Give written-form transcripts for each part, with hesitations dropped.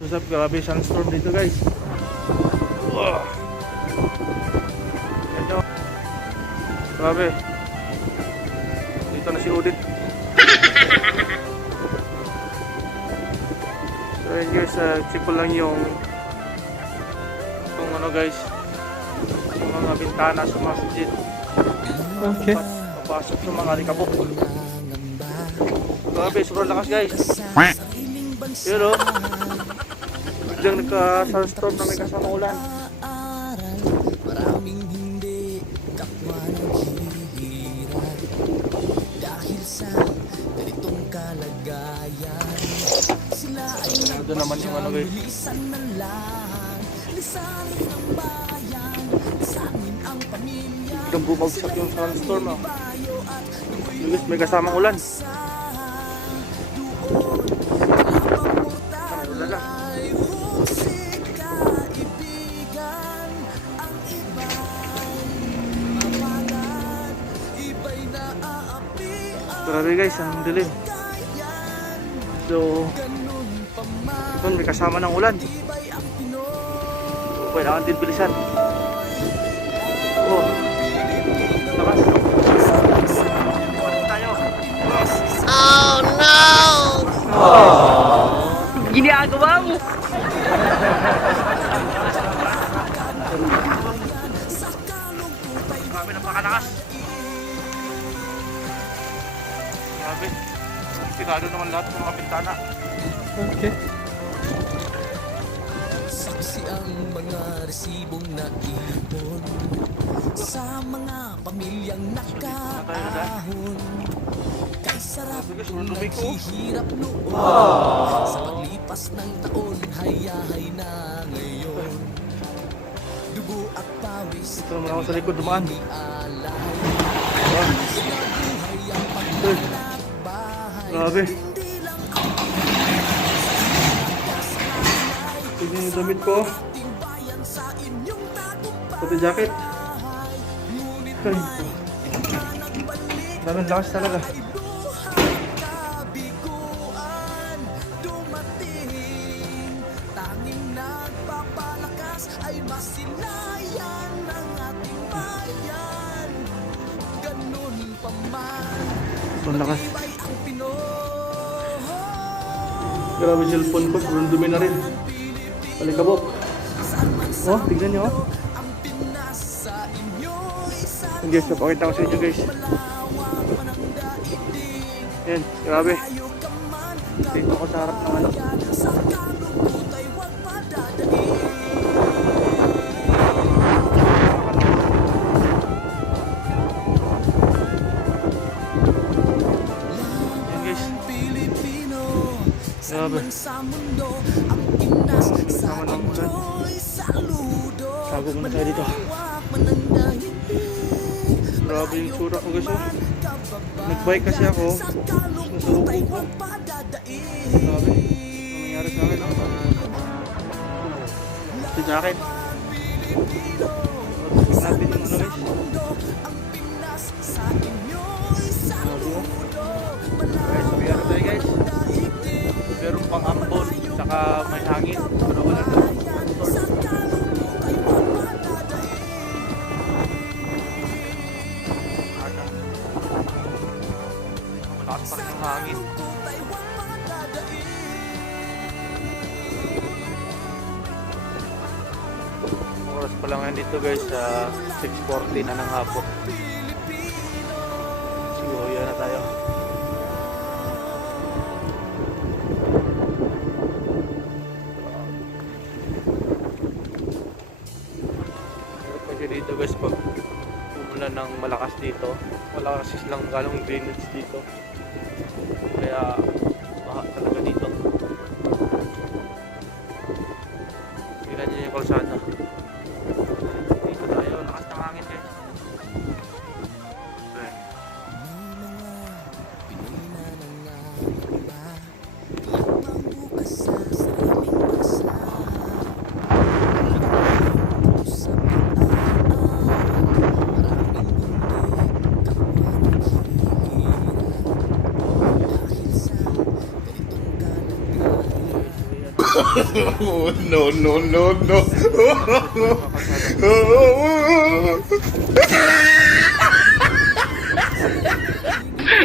What's up, grabe sandstorm dito guys. Wow. Yan nyo. Grabe. Dito na si Udit. So yun guys, check ko lang yung ano guys, yung mga bintana sa masjid. Okay. Papasok sa mga alikabok. Grabe, sobrang lakas guys. Yun o. Biglang nagka-sunstorm na may kasama ulan. Maraming hindi kapwa naghihirap dahil sa ganitong kalagayan. Sila ay Naman yung ano guys. nagpabilisan na lang, lisanin ang bayan, lisanin ang pamilya. Biglang bumagsak yung sunstorm ah. Yun guys, may kasamang ulan. Talaga. Grabe guys, ang dilim. So, ito may kasama ng ulan. So, kailangan din bilisan. Oh, lakas. Tayo. Oh no! Ginagawa mo! Grabe, napakalakas. Grabe. Tirado naman lahat ng mga bintana. Okay. Saksi ang mga resibong naipon sa mga pamilyang nakaahon. Kay sarap kung naghihirap noon sa paglipas ng taon, hayahay na ngayon. Dugo at pawis Ito naman ako sa likod dumaan. alay. Grabe. Tignan yung damit ko. Pati jacket. Ay. Daming lakas talaga. Tanging nagpapalakas ay masilayan ng ating bayan. Ganun pa man, Ang lakas. tibay ang Pinoy. Grabe cellphone ko. Sobrang dumi na rin. Palikabok. Oh, tignan nyo. Ang Pinas sa inyo isa Yung guys, napakita ko sa inyo guys. malawak man ang daigdig. Yan, grabe. Tayo ka man Dito ako sa harap ng ano. sa kalungkot ay huwag padadaig. Yan guys. Pilipino, Grabe. sa mundo, ang Pinas sa Kasama ng ulan. inyo'y saludo. Tago muna tayo dito. Malawak man ang daigdig. Grabe yung sura ko guys. Oh. Nagbike kasi ako. Nasuko ko. Grabe. Ano nangyari sa akin? Ito sa akin. Tignan natin yung ano guys. Grabe oh. Guys, may ano tayo guys. Meron pang ambon. Saka may hangin. Pero wala na. Malakas pa rin yung hangin. Oras pa lang yan dito guys, 6:40 na ng hapon. Siguro yan na tayo. Pero kasi dito guys, pag umulan ng malakas dito, malakas lang galong drainage dito. Kaya baha talaga dito. Tingnan nyo yung kalsada. Dito tayo, lakas ng hangin guys. Okay. No, no, no, no.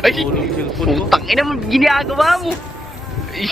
Ay, Tulong cellphone ko. putang ina mo, ginagawa mo. Ay,